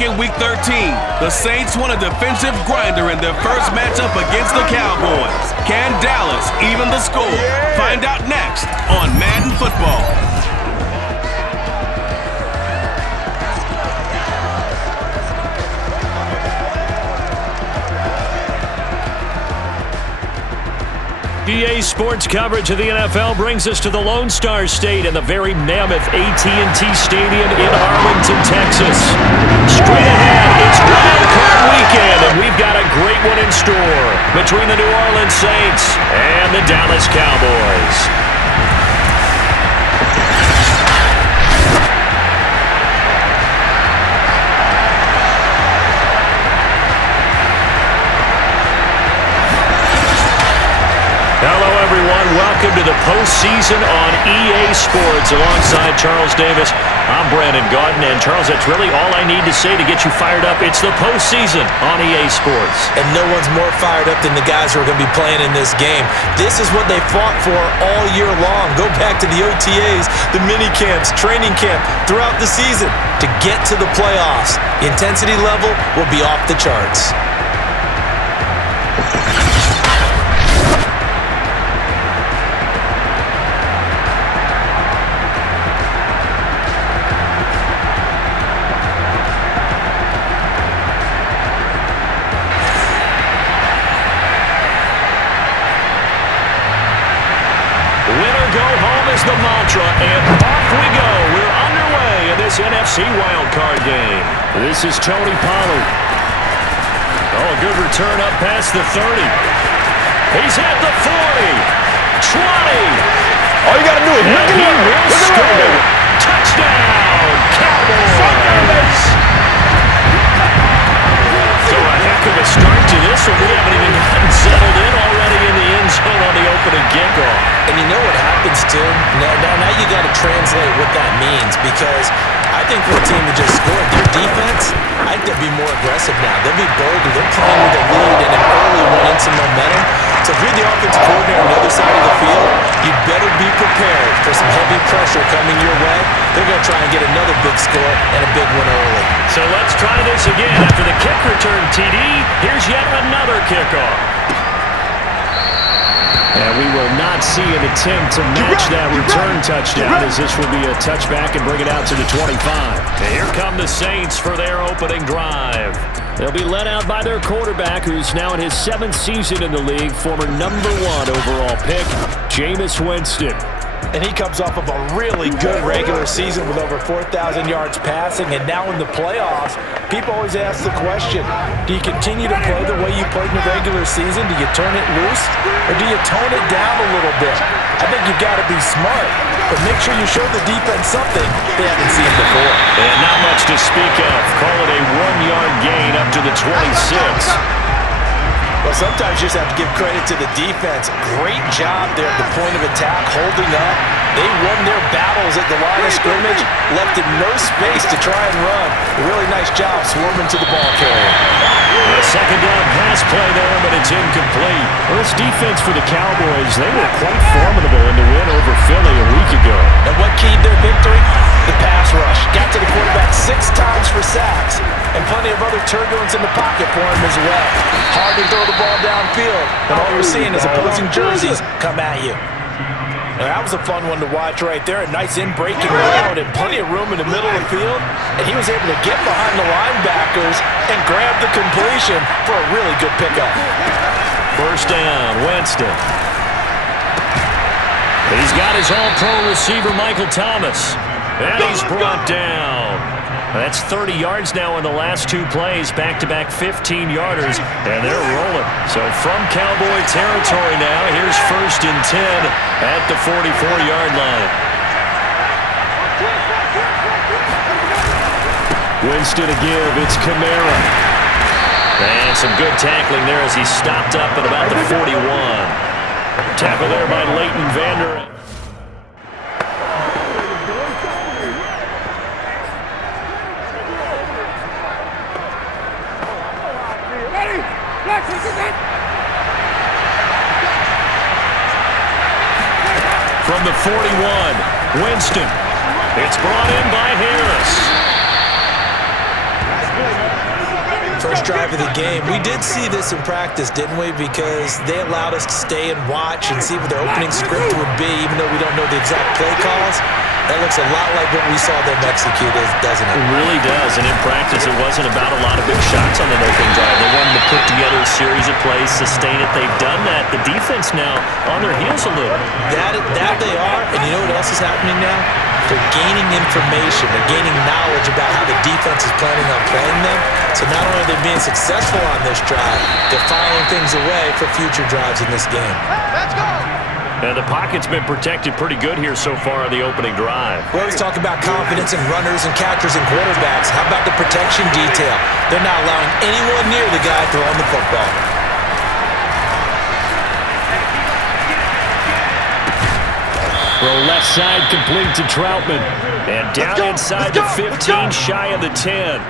back in Week 13. The Saints won a defensive grinder in their first matchup against the Cowboys. Can Dallas even the score? Find out next on Madden Football. EA Sports coverage of the NFL brings us to the Lone Star State and the very mammoth AT&T Stadium in Arlington, Texas. Straight ahead, it's Wild Card Weekend, and we've got a great one in store between the New Orleans Saints and the Dallas Cowboys. Hello, everyone. Welcome to the postseason on EA Sports. Alongside Charles Davis, I'm Brandon Gaudin. And Charles, that's really all I need to say to get you fired up. It's the postseason on EA Sports. And no one's more fired up than the guys who are going to be playing in this game. This is what they fought for all year long. Go back to the OTAs, the mini camps, training camp, throughout the season to get to the playoffs. The intensity level will be off the charts. The mantra, and off we go. We're underway in this NFC wildcard game. This is Tony Pollard. Oh, a good return up past the 30. He's at the 40. 20. All you got to do is look he will score. Touchdown, Cowboys. So a heck of a start to this one. We haven't even gotten settled in already in the end zone on the opening kickoff. And you know what happens, too? Now you got to translate what that means, because I think for a team that just scored, their defense, I think they'll be more aggressive now. They'll be bolder. They're playing with a lead and an early one and some momentum. So if you're the offensive coordinator on the other side of the field, you better be prepared for some heavy pressure coming your way. They're going to try and get another big score and a big one early. So let's try this again. After the kick return TD, here's yet another kickoff. And we will not see an attempt to match that return touchdown, as this will be a touchback and bring it out to the 25. And here come the Saints for their opening drive. They'll be led out by their quarterback, who's now in his 7th season in the league, former #1 overall pick, Jameis Winston. And he comes off of a really good regular season with over 4,000 yards passing. And now in the playoffs, people always ask the question, do you continue to play the way you played in the regular season? Do you turn it loose? Or do you tone it down a little bit? I think you've got to be smart. But make sure you show the defense something they haven't seen before. And not much to speak of. Call it a 1-yard gain up to the 26. Well, sometimes you just have to give credit to the defense. Great job there at the point of attack, holding up. They won their battles at the line of scrimmage, left in no space to try and run. A really nice job swarming to the ball carrier. A second down pass play there, but it's incomplete. Well, this defense for the Cowboys, they were quite formidable in the win over Philly a week ago. And what keyed their victory? The pass rush. Got to the quarterback 6 times for sacks, and plenty of other turbulence in the pocket for him as well. Hard to throw the ball downfield, and all you're seeing is opposing jerseys come at you. Now, that was a fun one to watch right there. A nice in-breaking route and plenty of room in the middle of the field. And he was able to get behind the linebackers and grab the completion for a really good pickup. First down, Winston. He's got his all-pro receiver, Michael Thomas. And he's brought down. That's 30 yards now in the last 2 plays, back-to-back 15-yarders, and they're rolling. So from Cowboy territory now, here's 1st and 10 at the 44-yard line. Winston to give, it's Kamara. And some good tackling there as he stopped up at about the 41. Tackle there by Leighton Vander. From the 41, Winston. It's brought in by Harris. first drive of the game. We did see this in practice, didn't we? Because they allowed us to stay and watch and see what their opening script would be, even though we don't know the exact play calls. That looks a lot like what we saw them execute, doesn't it? It really does, and in practice, it wasn't about a lot of big shots on the opening drive. They wanted to put together a series of plays, sustain it. They've done that. The defense now on their heels a little. That they are, and you know what else is happening now? They're gaining information. They're gaining knowledge about how the defense is planning on playing them. So not only are they being successful on this drive, they're filing things away for future drives in this game. Let's go! And the pocket's been protected pretty good here so far on the opening drive. We always talk about confidence in runners and catchers and quarterbacks. How about the protection detail? They're not allowing anyone near the guy throwing the football. Throw left side complete to Troutman. And down inside the 15, shy of the 10.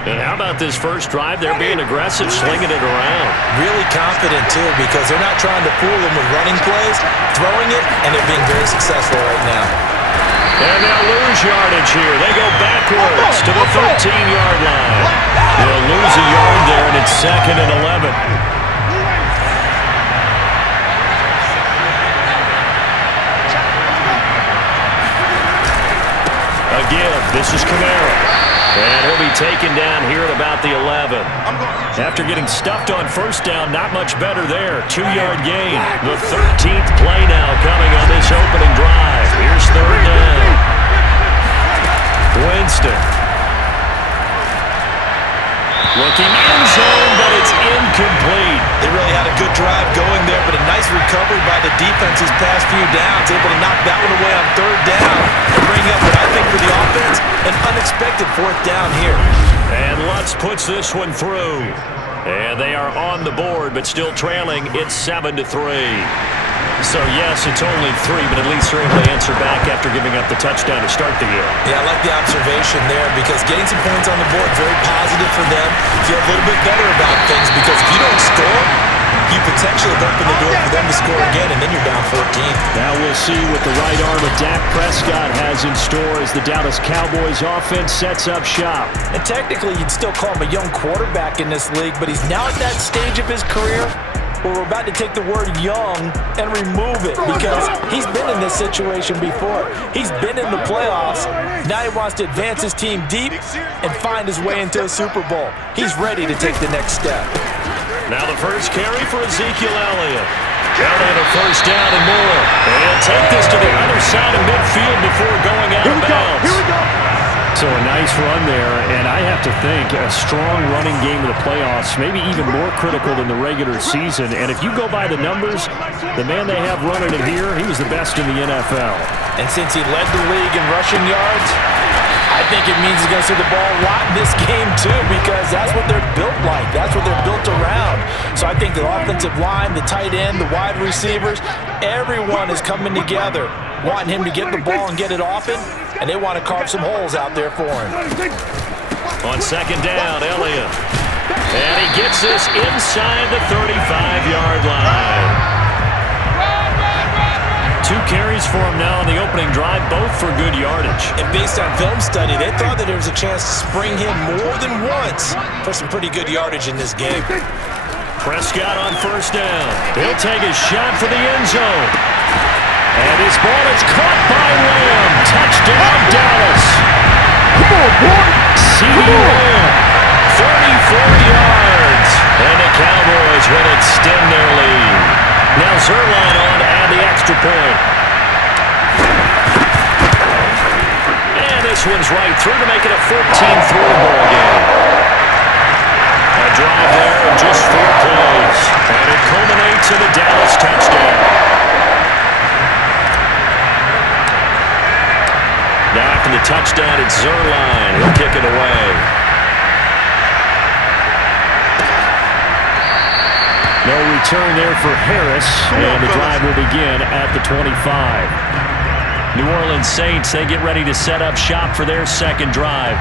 And how about this first drive? They're being aggressive, slinging it around. Really confident, too, because they're not trying to fool them with running plays, throwing it, and they're being very successful right now. And they'll lose yardage here. They go backwards to the 13-yard line. They'll lose a yard there, and it's 2nd and 11. Again, this is Kamara. And he'll be taken down here at about the 11. After getting stuffed on first down, not much better there. 2-yard gain. The 13th play now coming on this opening drive. Here's 3rd down. Winston. Looking end zone, but it's incomplete. They really had a good drive going there, but a nice recovery by the defense these past few downs. Able to knock that one away on 3rd down and bring up what I think for the offense, an unexpected 4th down here. And Lutz puts this one through. And they are on the board, but still trailing. It's 7-3. So, yes, it's only 3, but at least they're able to answer back after giving up the touchdown to start the year. Yeah, I like the observation there because getting some points on the board, very positive for them. Feel a little bit better about things because if you don't score, you potentially open the door for them to score again, and then you're down 14. Now we'll see what the right arm of Dak Prescott has in store as the Dallas Cowboys offense sets up shop. And technically, you'd still call him a young quarterback in this league, but he's now at that stage of his career where we're about to take the word young and remove it because he's been in this situation before. He's been in the playoffs. Now he wants to advance his team deep and find his way into a Super Bowl. He's ready to take the next step. Now the first carry for Ezekiel Elliott. Now they have a first down and more. And he'll take this to the other side of midfield before going out of bounds. Here we go. So a nice run there, and I have to think a strong running game of the playoffs, maybe even more critical than the regular season. And if you go by the numbers, the man they have running it here, he was the best in the NFL. And since he led the league in rushing yards, I think it means he's going to see the ball a lot in this game too because that's what they're built like. That's what they're built around. So I think the offensive line, the tight end, the wide receivers, everyone is coming together, wanting him to get the ball and get it often, and they want to carve some holes out there for him. On 2nd down, Elliott. And he gets this inside the 35-yard line. 2 carries for him now on the opening drive, both for good yardage. And based on film study, they thought that there was a chance to spring him more than once for some pretty good yardage in this game. Prescott on first down. He'll take his shot for the end zone. And his ball is caught by Lamb. Touchdown, Dallas. Come on, boy. CeeDee Lamb, 34 yards. And the Cowboys will extend their lead. Now Zerline on to add the extra point. And this one's right through to make it a 14-3 ball game. A drive there in just 4 plays. And it culminates in a Dallas touchdown. Now after the touchdown, it's Zerline. He'll kick it away. No return there for Harris, and the drive will begin at the 25. New Orleans Saints, they get ready to set up shop for their second drive.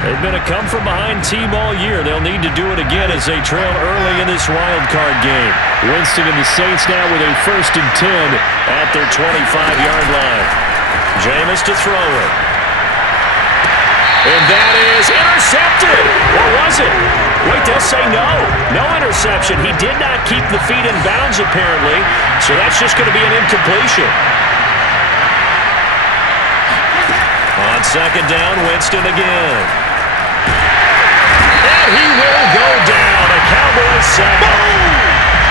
They've been a come-from-behind team all year. They'll need to do it again as they trail early in this wild card game. Winston and the Saints now with a 1st and 10 at their 25-yard line. Jameis to throw it. And that is intercepted. Or was it? Wait, they'll say no. No interception. He did not keep the feet in bounds, apparently. So that's just going to be an incompletion. On second down, Winston again. And he will go down. A Cowboys sack.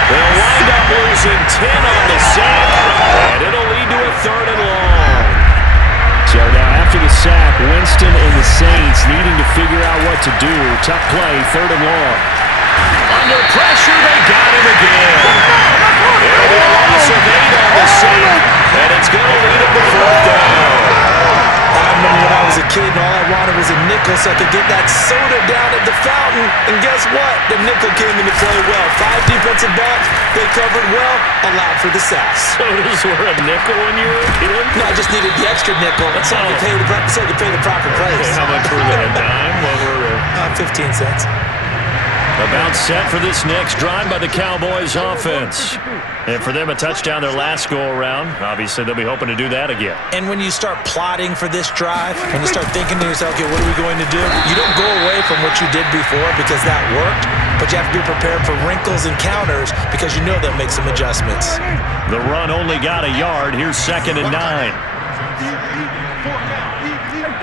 They'll wind up losing 10 on the sack. And it'll lead to a 3rd and long. So now after the sack, Winston and the Saints needing to figure out what to do. Tough play, 3rd and long. Under pressure, they got him again. There'll be a loss of 8 on the sack. And it's going to lead him to 4th down. I remember when I was a kid and all I wanted was a nickel so I could get that soda down at the fountain. And guess what? The nickel came into play well. 5 defensive backs, they covered well, allowed for the sack. Sodas were a nickel when you were a kid? No, I just needed the extra nickel so I could pay the proper price. How much were they? A dime? What were they? 15 cents. About set for this next drive by the Cowboys offense. And for them, a touchdown their last go-around. Obviously, they'll be hoping to do that again. And when you start plotting for this drive, when you start thinking to yourself, okay, what are we going to do? You don't go away from what you did before because that worked, but you have to be prepared for wrinkles and counters because you know they'll make some adjustments. The run only got a yard. Here's 2nd and 9.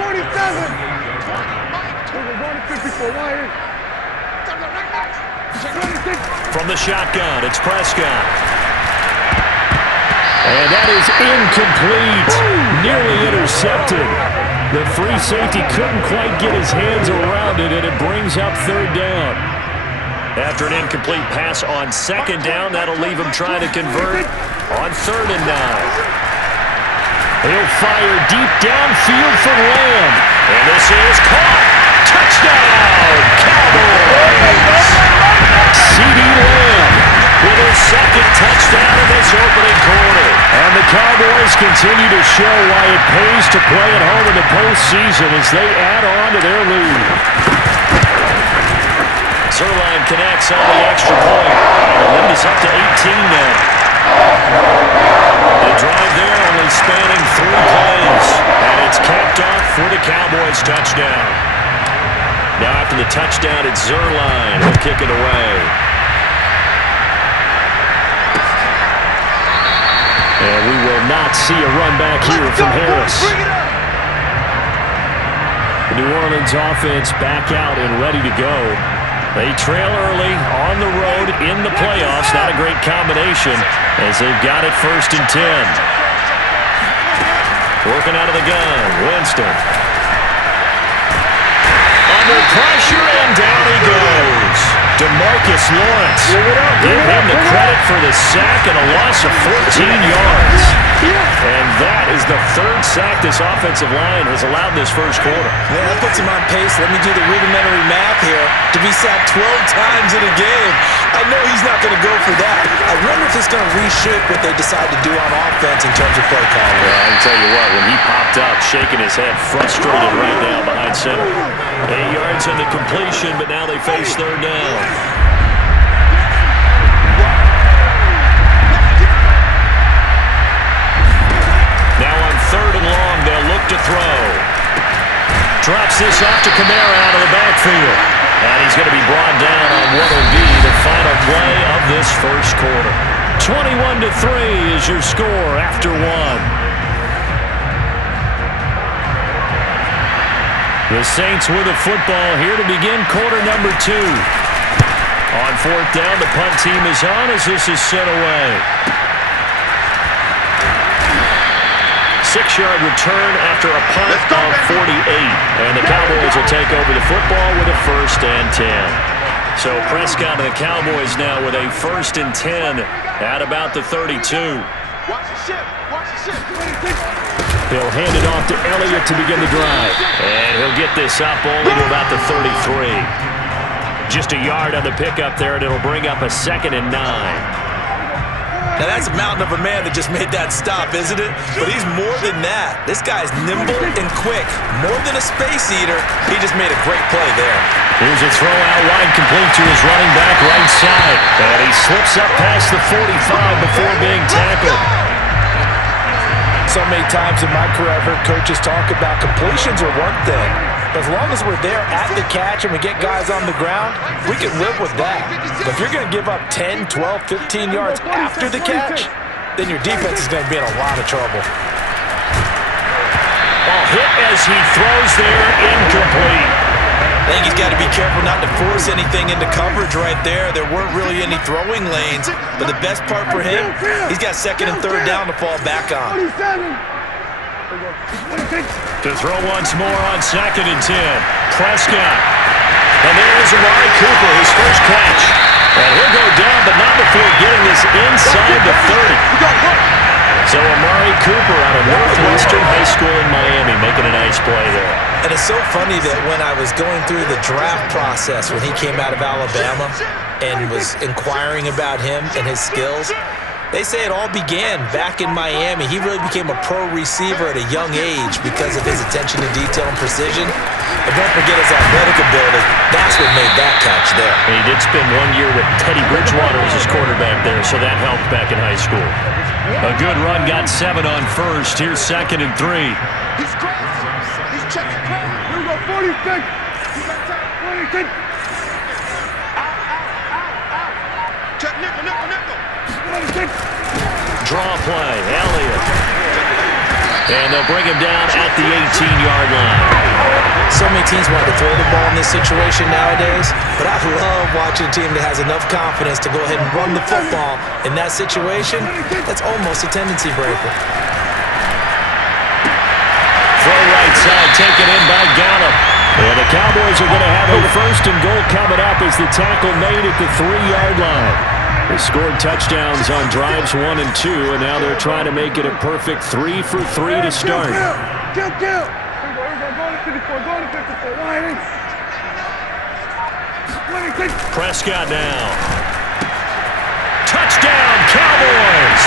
47. From the shotgun, it's Prescott. And that is incomplete. Nearly intercepted. The free safety couldn't quite get his hands around it, and it brings up 3rd down. After an incomplete pass on 2nd down, that'll leave him trying to convert on 3rd and 9. He'll fire deep downfield for Lamb. And this is caught. Touchdown, Cowboys! C.D. Lamb with his 2nd touchdown in this opening quarter. And the Cowboys continue to show why it pays to play at home in the postseason as they add on to their lead. Zerline connects on the extra point. And the lead is up to 18 now. The drive there only spanning 3 plays. And it's capped off for the Cowboys touchdown. Now after the touchdown, it's Zerline who'll kick it away. And we will not see a run back here from Harris. The New Orleans offense back out and ready to go. They trail early on the road in the playoffs. Not a great combination as they've got it 1st and 10. Working out of the gun, Winston. Under pressure, and down he goes. DeMarcus Lawrence. Give him the credit for the sack and a loss of 14 yards. And that is the 3rd sack this offensive line has allowed this first quarter. Yeah, that puts him on pace. Let me do the rudimentary math here. To be sacked 12 times in a game, I know he's not going to go for that. I wonder if it's going to reshape what they decide to do on offense in terms of play calling. Well, I can tell you what, when he popped up, shaking his head, frustrated right now behind center. 8 yards in the completion, but now they face 3rd down. Now on 3rd and long, they'll look to throw. Drops this off to Kamara out of the backfield. And he's going to be brought down on what will be the final play of this first quarter. 21-3 is your score after 1. The Saints with the football here to begin quarter number 2. On 4th down, the punt team is on as this is sent away. 6-yard return after a punt of 48. And the Cowboys will take over the football with a 1st and 10. So Prescott and the Cowboys now with a 1st and 10 at about the 32. Watch the ship. Watch the ship. He'll hand it off to Elliott to begin the drive. And he'll get this up only to about the 33. Just a yard on the pickup there, and it'll bring up a 2nd and 9. Now, that's a mountain of a man that just made that stop, isn't it? But he's more than that. This guy's nimble and quick. More than a space eater, he just made a great play there. Here's a throw out wide complete to his running back right side. And he slips up past the 45 before being tackled. So many times in my career, I've heard coaches talk about completions are one thing, As long as we're there at the catch and we get guys on the ground, we can live with that. But if you're going to give up 10, 12, 15 yards after the catch, then your defense is going to be in a lot of trouble. Ball hit as he throws there, incomplete. I think he's got to be careful not to force anything into coverage right there. There weren't really any throwing lanes, but the best part for him, he's got second and third down to fall back on. To throw once more on second and 10. Prescott. And there's Amari Cooper, his first catch. And he'll go down, but not before getting this inside the 30. So Amari Cooper out of Northwestern High School in Miami making a nice play there. And it's so funny that when I was going through the draft process when he came out of Alabama and was inquiring about him and his skills, they say it all began back in Miami. He really became a pro receiver at a young age because of his attention to detail and precision. And don't forget his athletic ability. That's what made that catch there. And he did spend 1 year with Teddy Bridgewater as his quarterback there, so that helped back in high school. A good run, got 7 on first. Here's second and 3. He's crazy. He's checking crazy. Here we go, 46. You got time, 46. Out. Check nickel. 46. Draw play, Elliott. And they'll bring him down at the 18-yard line. So many teams want to throw the ball in this situation nowadays, but I love watching a team that has enough confidence to go ahead and run the football. In that situation, that's almost a tendency breaker. Throw right side, taken in by Gallup. And the Cowboys are going to have a first and goal coming up as the tackle made at the 3-yard line. They scored touchdowns on drives 1 and 2, and now they're trying to make it a perfect 3 for 3 to start. Kill. Here we go, go to 54, wide. Prescott now. Touchdown, Cowboys!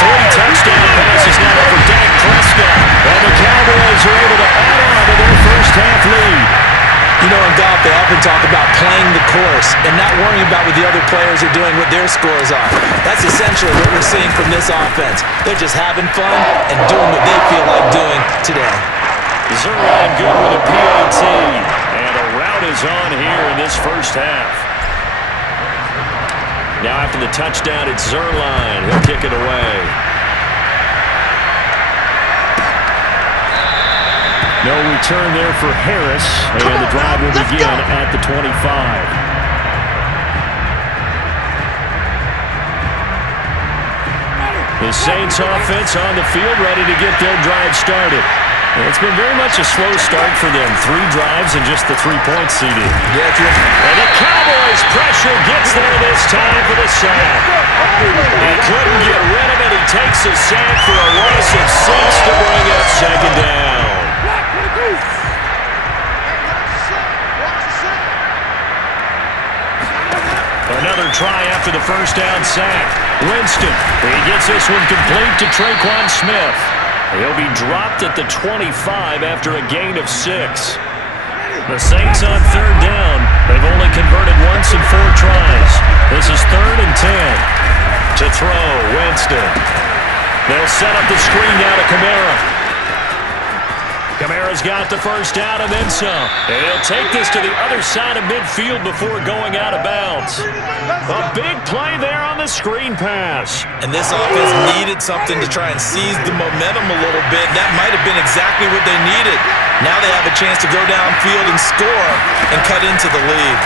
3 touchdown passes now for Dak Prescott. And the Cowboys are able to add on to their first half lead. You know, in golf, they often talk about playing the course and not worrying about what the other players are doing, what their scores are. That's essentially what we're seeing from this offense. They're just having fun and doing what they feel like doing today. Zerline good with a PAT. And a rout is on here in this first half. Now after the touchdown, it's Zerline. He'll kick it away. No return there for Harris, and the drive will begin at the 25. The Saints offense on the field, ready to get their drive started. And it's been very much a slow start for them. 3 drives and just the 3-point seeding. And the Cowboys pressure gets there this time for the sack. He couldn't get rid of it. He takes a sack for a loss of 6 to bring up second down. Another try after the first down sack. Winston, he gets this one complete to Traquan Smith. He'll be dropped at the 25 after a gain of 6. The Saints on third down. They've only converted once in 4 tries. This is 3rd and 10. To throw, Winston. They'll set up the screen now to Kamara. Kamara's got the first down and then some. And he'll take this to the other side of midfield before going out of bounds. A big play there on the screen pass. And this offense needed something to try and seize the momentum a little bit. That might have been exactly what they needed. Now they have a chance to go downfield and score and cut into the lead.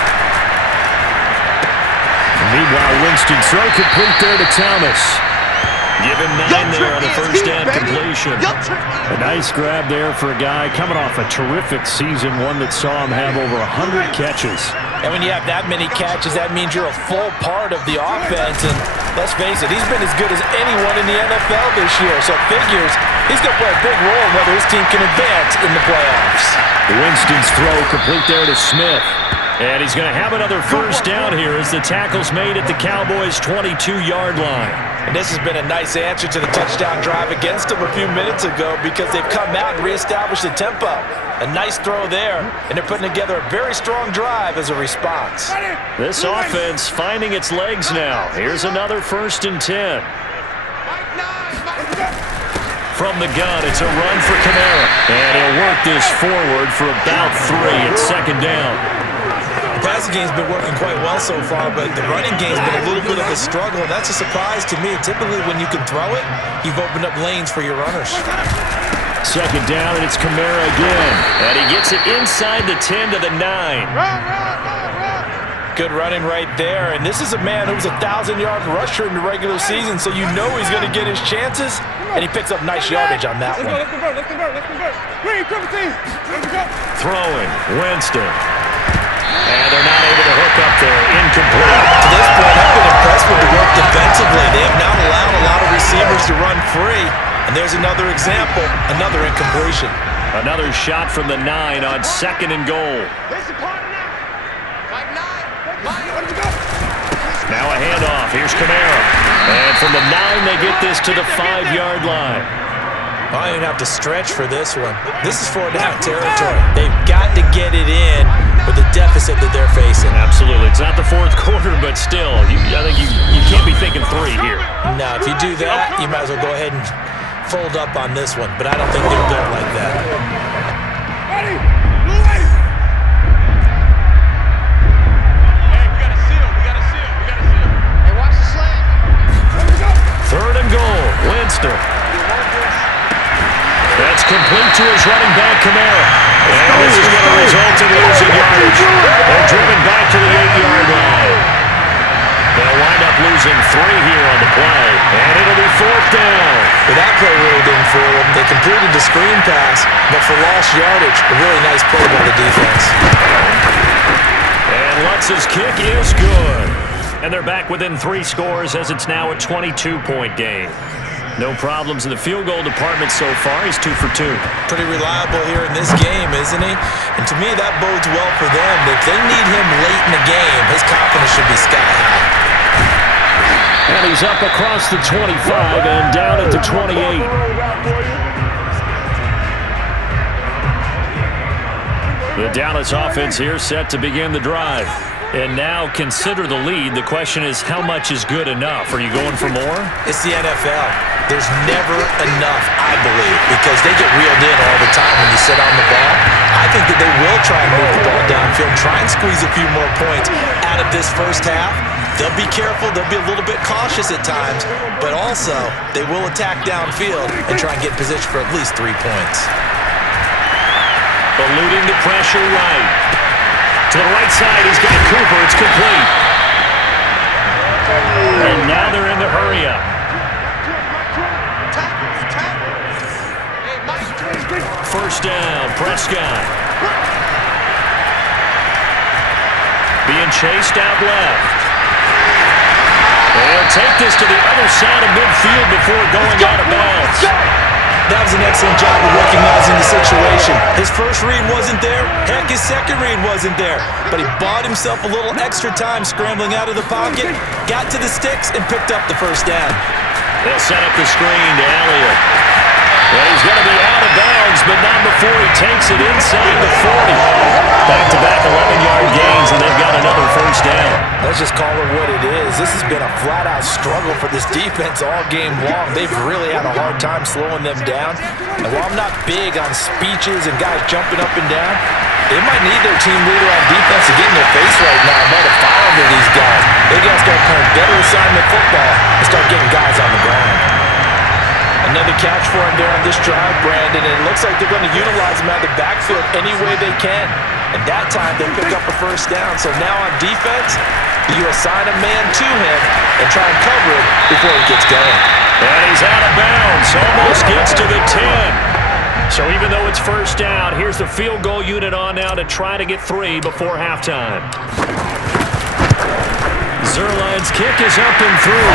Meanwhile, Winston's throw complete there to Thomas. Give him 9 there on the first down completion. A nice grab there for a guy coming off a terrific season, one that saw him have over 100 catches. And when you have that many catches, that means you're a full part of the offense. And let's face it, he's been as good as anyone in the NFL this year. So it figures he's going to play a big role in whether his team can advance in the playoffs. Winston's throw complete there to Smith. And he's going to have another first down here as the tackle's made at the Cowboys' 22-yard line. And this has been a nice answer to the touchdown drive against them a few minutes ago because they've come out and reestablished the tempo. A nice throw there, and they're putting together a very strong drive as a response. This offense finding its legs now. Here's another 1st and 10. From the gun, it's a run for Kamara. And he'll work this forward for about 3. It's second down. The passing game's been working quite well so far, but the running game's been a little bit of a struggle, and that's a surprise to me. Typically, when you can throw it, you've opened up lanes for your runners. Second down, and it's Kamara again. And he gets it inside the 10 to the 9. Good running right there, and this is a man who was a 1,000-yard rusher in the regular season, so you know he's going to get his chances, and he picks up nice yardage on that one. Let's convert. Green, triple team. Let's go. Throwing, Winston. And they're not able to hook up there. Incomplete. To this point, I've been impressed with the work defensively. They have not allowed a lot of receivers to run free. And there's another example, another incompletion. Another shot from the 9 on second and goal. Now a handoff. Here's Kamara. And from the 9, they get this to the 5-yard line. I don't even have to stretch for this one. This is 4-down territory. They've got to get it in with the deficit that they're facing. Absolutely. It's not the fourth quarter, but still, I think you can't be thinking 3 here. Now, if you do that, you might as well go ahead and fold up on this one, but I don't think they're built like that. Ready? Blue ready. Hey, we got a seal. Hey, watch the slant. Let's go. Third and goal. Winston. That's complete to his running back, Kamara. And this is going to result in losing yardage. They're driven back to the 8-yard line. They'll wind up losing 3 here on the play. And it'll be 4th down. But that play really didn't fool them. They completed the screen pass, but for lost yardage, a really nice play by the defense. And Lutz's kick is good. And they're back within 3 scores as it's now a 22-point game. No problems in the field goal department so far. He's 2 for 2. Pretty reliable here in this game, isn't he? And to me, that bodes well for them. If they need him late in the game, his confidence should be sky high. And he's up across the 25 and down at the 28. The Dallas offense here set to begin the drive. And now consider the lead. The question is, how much is good enough? Are you going for more? It's the NFL. There's never enough, I believe, because they get reeled in all the time when you sit on the ball. I think that they will try and move the ball downfield, try and squeeze a few more points out of this first half. They'll be careful. They'll be a little bit cautious at times, but also they will attack downfield and try and get in position for at least 3 points. Eluding the pressure right. To the right side, he's got Cooper. It's complete. And now they're in the hurry-up. First down, Prescott. Being chased out left. They'll take this to the other side of midfield before going out of bounds. That was an excellent job of recognizing the situation. His first read wasn't there. Heck, his second read wasn't there. But he bought himself a little extra time scrambling out of the pocket, got to the sticks, and picked up the first down. They'll set up the screen to Elliott. Well, he's going to be out of bounds, but not before he takes it inside the 40. Back-to-back 11-yard gains, and they've got another first down. Let's just call it what it is. This has been a flat-out struggle for this defense all game long. They've really had a hard time slowing them down. And while I'm not big on speeches and guys jumping up and down, they might need their team leader on defense to get in their face right now and light a fire under these guys. They got to start playing better assignment football and start getting guys on the ground. Another catch for him there on this drive, Brandon, and it looks like they're going to utilize him out of the backfield any way they can. And that time, they pick up a first down. So now on defense, you assign a man to him and try and cover him before he gets going. And he's out of bounds, almost gets to the 10. So even though it's first down, here's the field goal unit on now to try to get 3 before halftime. Zerline's kick is up and through.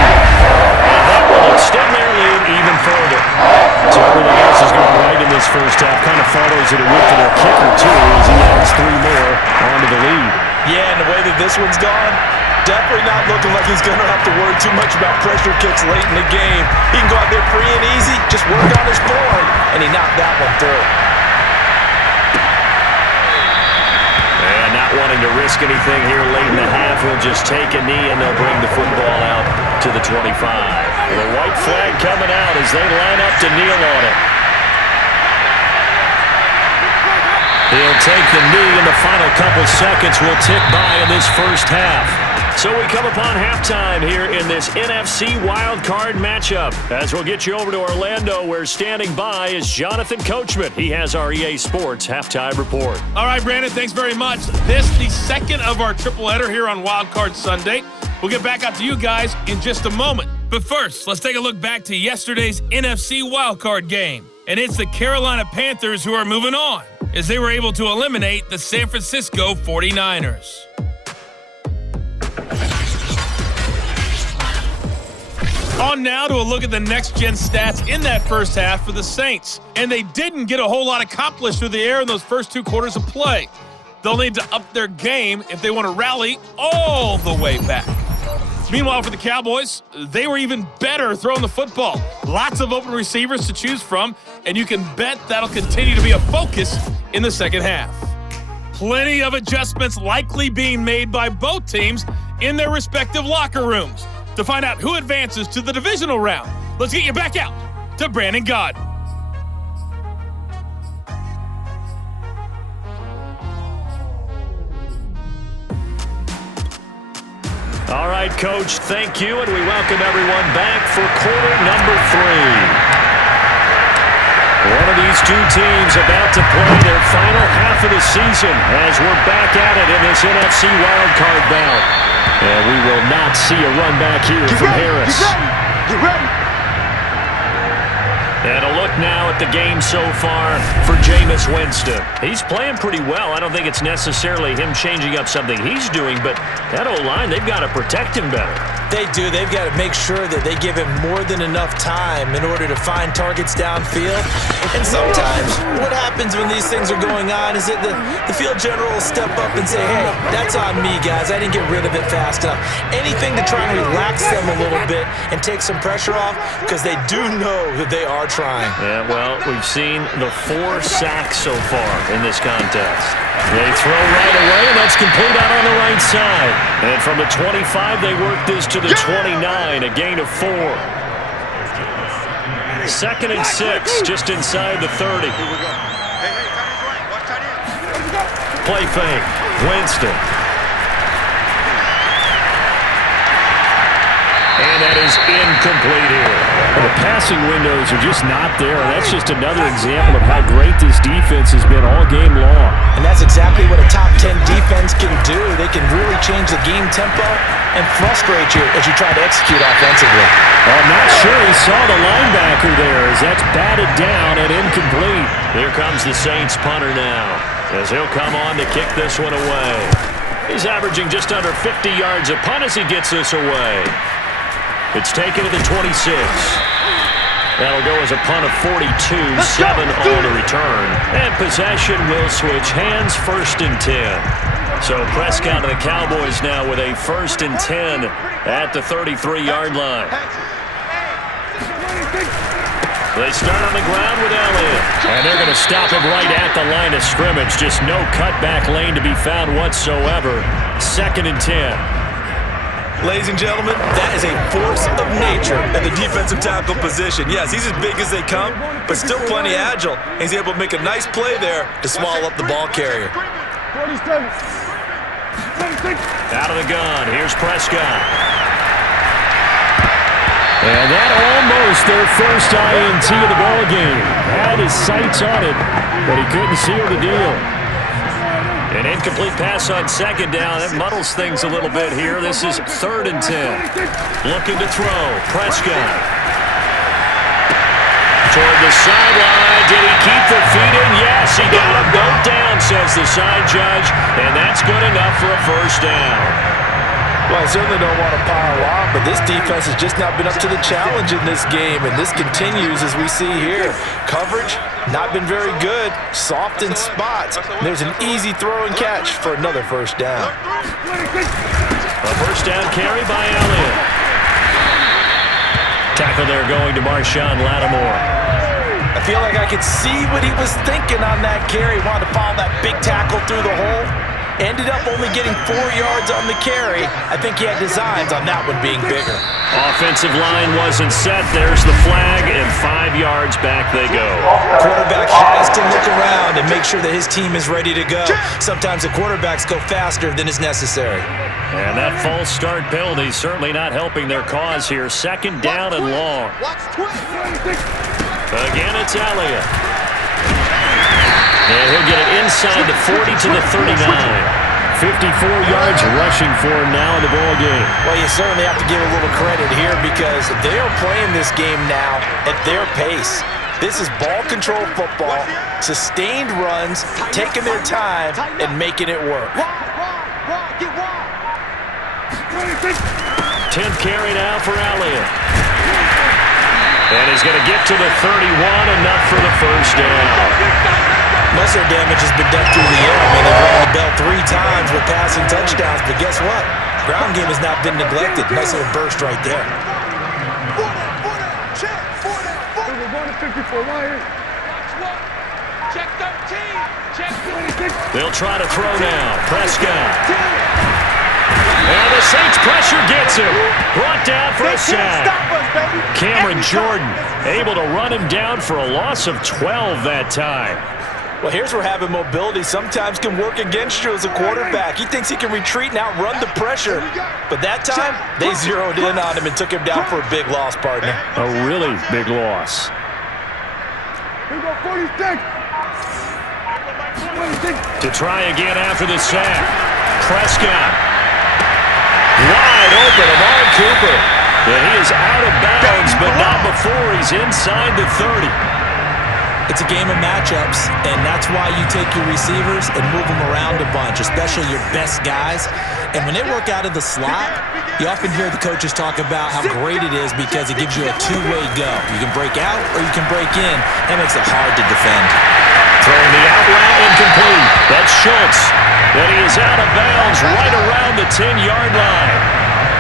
And that will extend their lead even further. So everything else is going right in this first half. Kind of follows it a whip for their kicker, too, as he adds 3 more onto the lead. Yeah, and the way that this one's gone, definitely not looking like he's going to have to worry too much about pressure kicks late in the game. He can go out there free and easy, just work on his form, and he knocked that one through. And Yeah, not wanting to risk anything here late in the half. He'll just take a knee, and they'll bring the football out to the 25. The white flag coming out as they line up to kneel on it. He'll take the knee, and the final couple seconds will tick by in this first half. So we come upon halftime here in this NFC wildcard matchup. As we'll get you over to Orlando, where standing by is Jonathan Coachman. He has our EA Sports halftime report. All right, Brandon, thanks very much. This the second of our triple header here on Wildcard Sunday. We'll get back out to you guys in just a moment. But first, let's take a look back to yesterday's NFC wildcard game. And it's the Carolina Panthers who are moving on, as they were able to eliminate the San Francisco 49ers. On now to a look at the next-gen stats in that first half for the Saints. And they didn't get a whole lot accomplished through the air in those first 2 quarters of play. They'll need to up their game if they want to rally all the way back. Meanwhile, for the Cowboys, they were even better throwing the football. Lots of open receivers to choose from, and you can bet that'll continue to be a focus in the second half. Plenty of adjustments likely being made by both teams in their respective locker rooms. To find out who advances to the divisional round, let's get you back out to Brandon Gaudin. All right, Coach, thank you, and we welcome everyone back for quarter number 3. One of these two teams about to play their final half of the season as we're back at it in this NFC wildcard bout. And we will not see a run back here from Harris. Get ready. And a look now at the game so far for Jameis Winston. He's playing pretty well. I don't think it's necessarily him changing up something he's doing, but that O-line, they've got to protect him better. They do. They've got to make sure that they give him more than enough time in order to find targets downfield. And sometimes what happens when these things are going on is that the field general will step up and say, hey, that's on me, guys. I didn't get rid of it fast enough. Anything to try and relax them a little bit and take some pressure off, because they do know that they are trying. Yeah, well, we've seen the 4 sacks so far in this contest. They throw right away, and that's complete out on the right side. And from the 25, they work this to the 29, a gain of 4. 2nd and 6, just inside the 30. Play fake, Winston. And that is incomplete here. Well, the passing windows are just not there. That's just another example of how great this defense has been all game long. And that's exactly what a top 10 defense can do. They can really change the game tempo and frustrate you as you try to execute offensively. Well, I'm not sure he saw the linebacker there as that's batted down and incomplete. Here comes the Saints punter now, as he'll come on to kick this one away. He's averaging just under 50 yards a punt as he gets this away. It's taken to the 26. That'll go as a punt of 42, 7 on the return. And possession will switch hands, 1st and 10. So Prescott of the Cowboys now with a 1st and 10 at the 33-yard line. They start on the ground with Elliott. And they're going to stop him right at the line of scrimmage. Just no cutback lane to be found whatsoever. 2nd and 10. Ladies and gentlemen, that is a force of nature in the defensive tackle position. Yes, he's as big as they come, but still plenty agile. He's able to make a nice play there to swallow up the ball carrier. 47. Out of the gun, here's Prescott. And that almost their first INT of the ball game. Had his sights on it, but he couldn't seal the deal. An incomplete pass on 2nd down. That muddles things a little bit here. This is 3rd and 10. Looking to throw. Prescott. Toward the sideline. Did he keep the feet in? Yes, he got him both down, says the side judge. And that's good enough for a 1st down. Well, I certainly don't want to pile on, but this defense has just not been up to the challenge in this game, and this continues as we see here. Coverage, not been very good, soft in spots. There's an easy throw and catch for another 1st down. A 1st down carry by Elliott. Tackle there going to Marshawn Lattimore. I feel like I could see what he was thinking on that carry. Wanted to follow that big tackle through the hole. Ended up only getting 4 yards on the carry. I think he had designs on that one being bigger. Offensive line wasn't set. There's the flag, and 5 yards back they go. Quarterback has to look around and make sure that his team is ready to go. Sometimes the quarterbacks go faster than is necessary. And that false start penalty certainly not helping their cause here. Second down and long. Again, it's Elliott. And he'll get it inside the 40 to the 39. 54 yards rushing for him now in the ball game. Well, you certainly have to give a little credit here because they are playing this game now at their pace. This is ball control football, sustained runs, taking their time, and making it work. 10th carry now for Elliott. And he's going to get to the 31, enough for the first down. Most of their damage has been done through the air. I mean, they've rung the bell 3 times with passing touchdowns, but guess what? Ground game has not been neglected. Nice little burst right there. They'll try to throw now. Prescott. And the Saints pressure gets him. Brought down for a sack. Cameron Jordan able to run him down for a loss of 12 that time. Well, here's where having mobility sometimes can work against you as a quarterback. He thinks he can retreat and outrun the pressure. But that time, they zeroed in on him and took him down for a big loss, partner. A really big loss. To try again after the sack. Prescott. Wide open, Amari Cooper. And he is out of bounds, but not before he's inside the 30. It's a game of matchups, and that's why you take your receivers and move them around a bunch, especially your best guys. And when they work out of the slot, you often hear the coaches talk about how great it is because it gives you a two-way go. You can break out or you can break in. That makes it hard to defend. Throwing the out route incomplete. That's Schultz. And he is out of bounds right around the 10-yard line.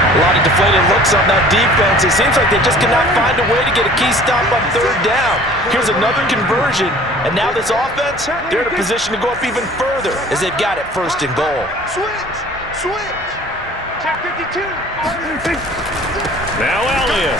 A lot of deflated looks on that defense. It seems like they just cannot find a way to get a key stop on 3rd down. Here's another conversion, and now this offense, they're in a position to go up even further as they've got it 1st and goal. Switch. Check 52. Now Elliott.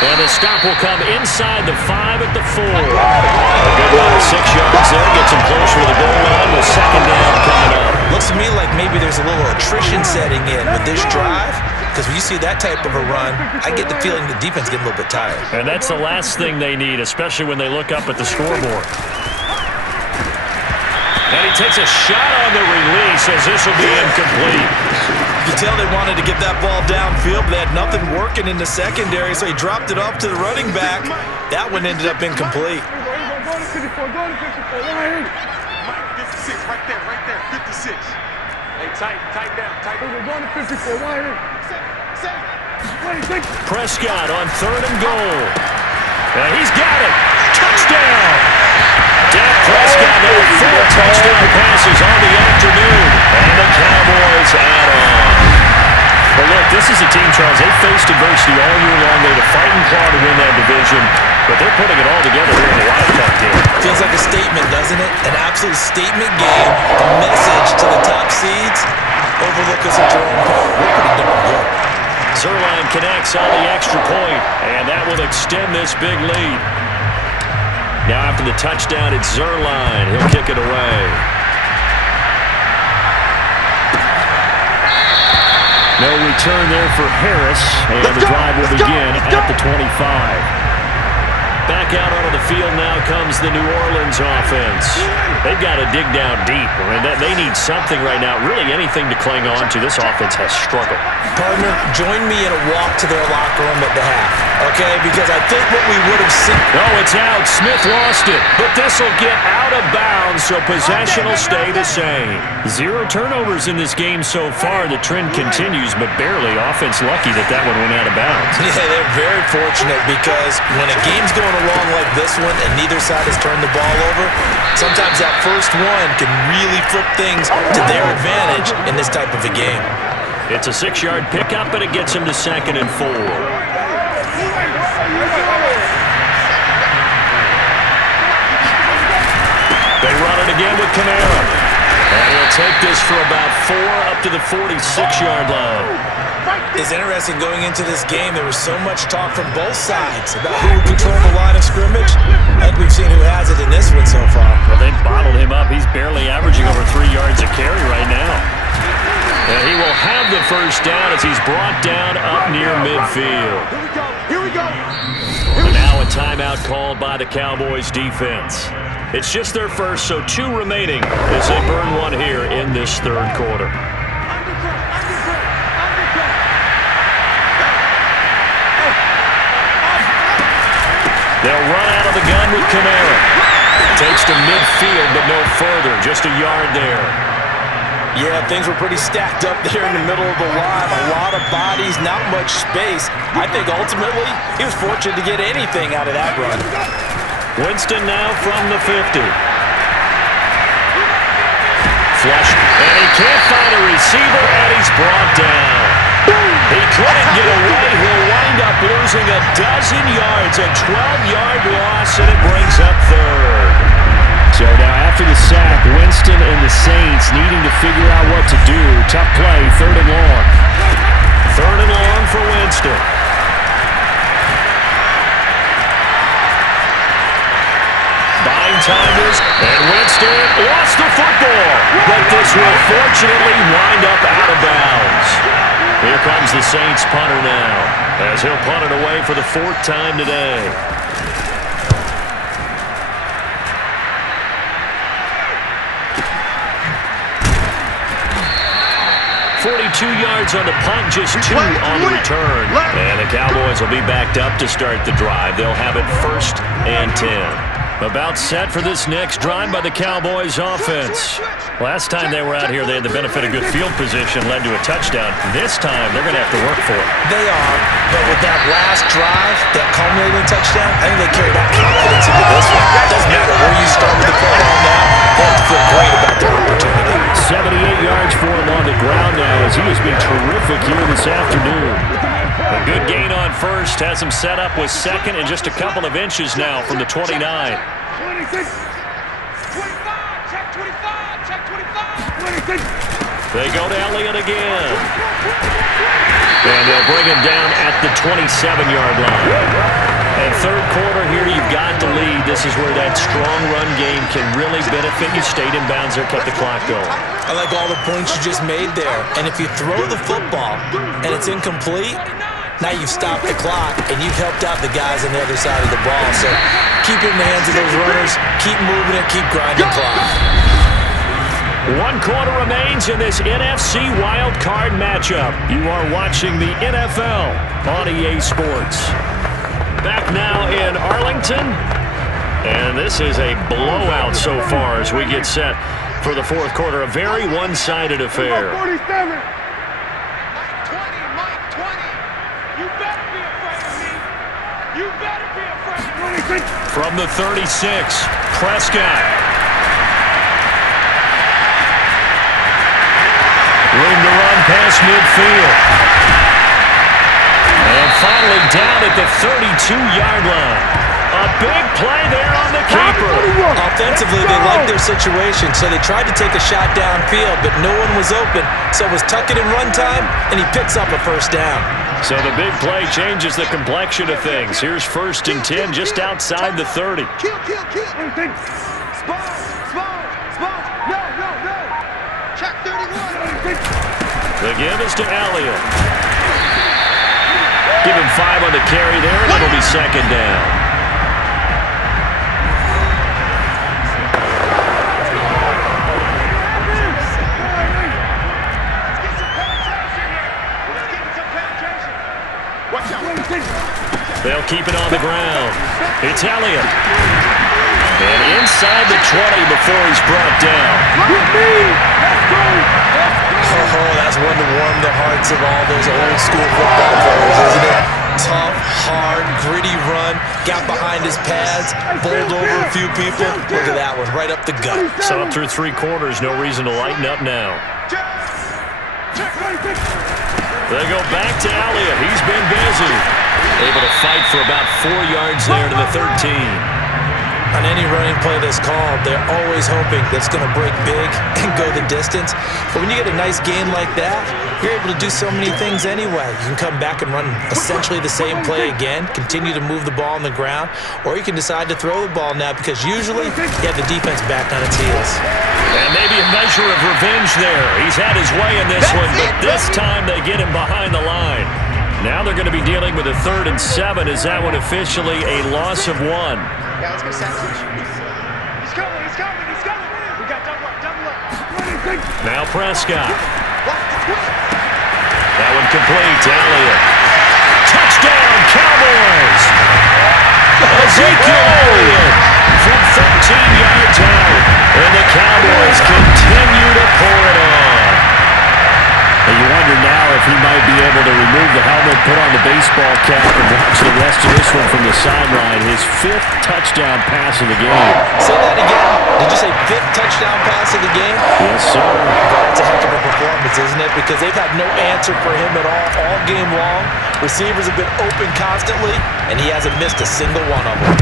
And the stop will come inside the 5 at the 4. A good run of 6 yards there. Gets him closer to the goal line with 2nd down coming up. Looks to me like maybe there's a little attrition setting in with this drive, because when you see that type of a run, I get the feeling the defense getting a little bit tired. And that's the last thing they need, especially when they look up at the scoreboard. And he takes a shot on the release as this will be incomplete. You can tell they wanted to get that ball downfield, but they had nothing working in the secondary, so he dropped it off to the running back. That one ended up incomplete. 56, right there, 56. Hey, tight down. We're going to 54, right here. Prescott on 3rd and goal. And he's got it. Touchdown. Dak Prescott now 4 touchdown passes on the afternoon. And the Cowboys add on. But look, this is a team, Charles, they faced adversity all year long. They had a fighting claw to win that division, but they're putting it all together here in the wild card game. Feels like a statement, doesn't it? An absolute statement game. A message to the top seeds. Overlook us at your own part. We're pretty darn good. Zerline connects on the extra point, and that will extend this big lead. Now after the touchdown, it's Zerline. He'll kick it away. No return there for Harris, and the drive will begin at the 25. Back out onto the field now comes the New Orleans offense. They've got to dig down deep. I mean, they need something right now, really anything to cling on to. This offense has struggled. Partner, join me in a walk to their locker room at the half, okay? Because I think what we would have seen... Oh, it's out. Smith lost it. But this will get out of bounds, so possession will stay the same. 0 turnovers in this game so far. The trend continues, but barely. Offense lucky that one went out of bounds. Yeah, they're very fortunate because when a game's going along like this one and neither side has turned the ball over, sometimes that first one can really flip things to their advantage in this type of a game. It's a 6-yard pickup, but it gets him to 2nd and 4. They run it again with Kamara. And he'll take this for about 4 up to the 46-yard line. It's interesting going into this game. There was so much talk from both sides about who would control the line of scrimmage. I think we've seen who has it in this one so far. Well, they bottled him up. He's barely averaging over 3 yards a carry right now. And he will have the first down as he's brought down up near midfield. Here we go. And now a timeout called by the Cowboys defense. It's just their first, so 2 remaining as they burn one here in this third quarter. They'll run out of the gun with Kamara. Takes to midfield, but no further. Just a yard there. Yeah, things were pretty stacked up there in the middle of the line. A lot of bodies, not much space. I think ultimately he was fortunate to get anything out of that run. Winston now from the 50. Flush, and he can't find a receiver, and he's brought down. He couldn't get away. He'll wind up losing a dozen yards, a 12-yard loss, and it brings up third. So now after the sack, Winston and the Saints needing to figure out what to do. Tough play, 3rd and long. 3rd and long for Winston. Buying time is, and Winston lost the football. But this will fortunately wind up out of bounds. Here comes the Saints punter now, as he'll punt it away for the 4th time today. 42 yards on the punt, just 2 on the return. And the Cowboys will be backed up to start the drive. They'll have it 1st and 10. About set for this next drive by the Cowboys offense. Last time they were out here, they had the benefit of good field position, led to a touchdown. This time, they're going to have to work for it. They are, but with that last drive, that culminating touchdown, I think they carry that confidence into this one. It doesn't matter where you start with the football now, they have to feel great about their opportunity. 78 yards for him on the ground now as he has been terrific here this afternoon. A good gain on first, has him set up with 2nd and just a couple of inches now from the 29. 26. 25, check 25, check 25. 26. They go to Elliott again. And they'll bring him down at the 27-yard line. And 3rd quarter here, you've got the lead. This is where that strong run game can really benefit you. Stayed in bounds there, kept the clock going. I like all the points you just made there. And if you throw the football and it's incomplete, now you've stopped the clock and you've helped out the guys on the other side of the ball. So keep it in the hands of those runners, keep moving it, keep grinding clock. 1 quarter remains in this NFC Wild Card matchup. You are watching the NFL on EA Sports. Back now in Arlington. And this is a blowout so far as we get set for the 4th quarter. A very one-sided affair. 47. Mike 20, Mike 20. You better be afraid of me. You better be afraid of me. From the 36, Prescott. Room to run past midfield. And finally down at the 32-yard line. A big play there on the keeper. Offensively, they liked their situation, so they tried to take a shot downfield, but no one was open. So it was tuck it in run time, and he picks up a 1st down. So the big play changes the complexion of things. Here's 1st and 10 just outside the 30. Kill. Spot. No. Check 31. The give is to Elliott. Give him 5 on the carry there, and it'll be 2nd down. They'll keep it on the ground. It's Elliott. And inside the 20 before he's brought down. Oh, that's one to warm the hearts of all those old school football players, isn't it? Tough, hard, gritty run. Got behind his pads, bowled over a few people. Look at that one, right up the gut. Saw through 3 quarters, no reason to lighten up now. They go back to Elliott. He's been busy. Able to fight for about 4 yards there to the 13. on any running play that's called, they're always hoping that it's going to break big and go the distance. But when you get a nice gain like that, you're able to do so many things anyway. You can come back and run essentially the same play again, continue to move the ball on the ground, or you can decide to throw the ball now because usually you have the defense back on its heels. And maybe a measure of revenge there. He's had his way in this one, but this time they get him behind the line. Now they're going to be dealing with a 3rd and 7. Is that one officially a loss of 1? Yeah, let's go sandwich. He's coming. We got double up. Now Prescott. That one complete. Elliott. Touchdown, Cowboys! Ezekiel Elliott from 13 yards out. And the Cowboys continue to pour it on. And you wonder now if he might be able to remove the helmet, put on the baseball cap, and watch the rest of this one from the sideline. His 5th touchdown pass of the game. Say that again. Did you say 5th touchdown pass of the game? Yes, sir. That's a heck of a performance, isn't it? Because they've had no answer for him at all game long. Receivers have been open constantly, and he hasn't missed a single one of them.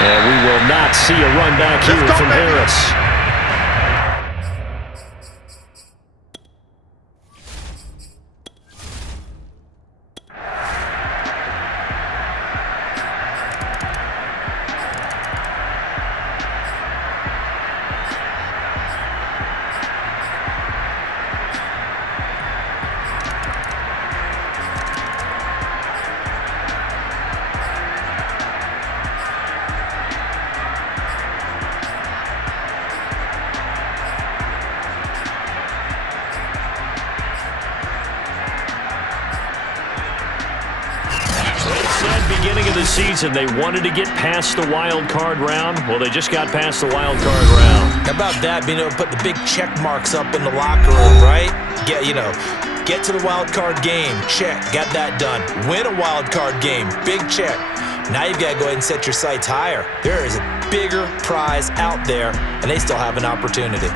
And we will not see a run back here from Harris. Beginning of the season, they wanted to get past the wild card round. Well, they just got past the wild card round. How about that, being able to put the big check marks up in the locker room, right? Get to the wild card game, check, got that done. Win a wild card game, big check. Now you've got to go ahead and set your sights higher. There is a bigger prize out there, and they still have an opportunity.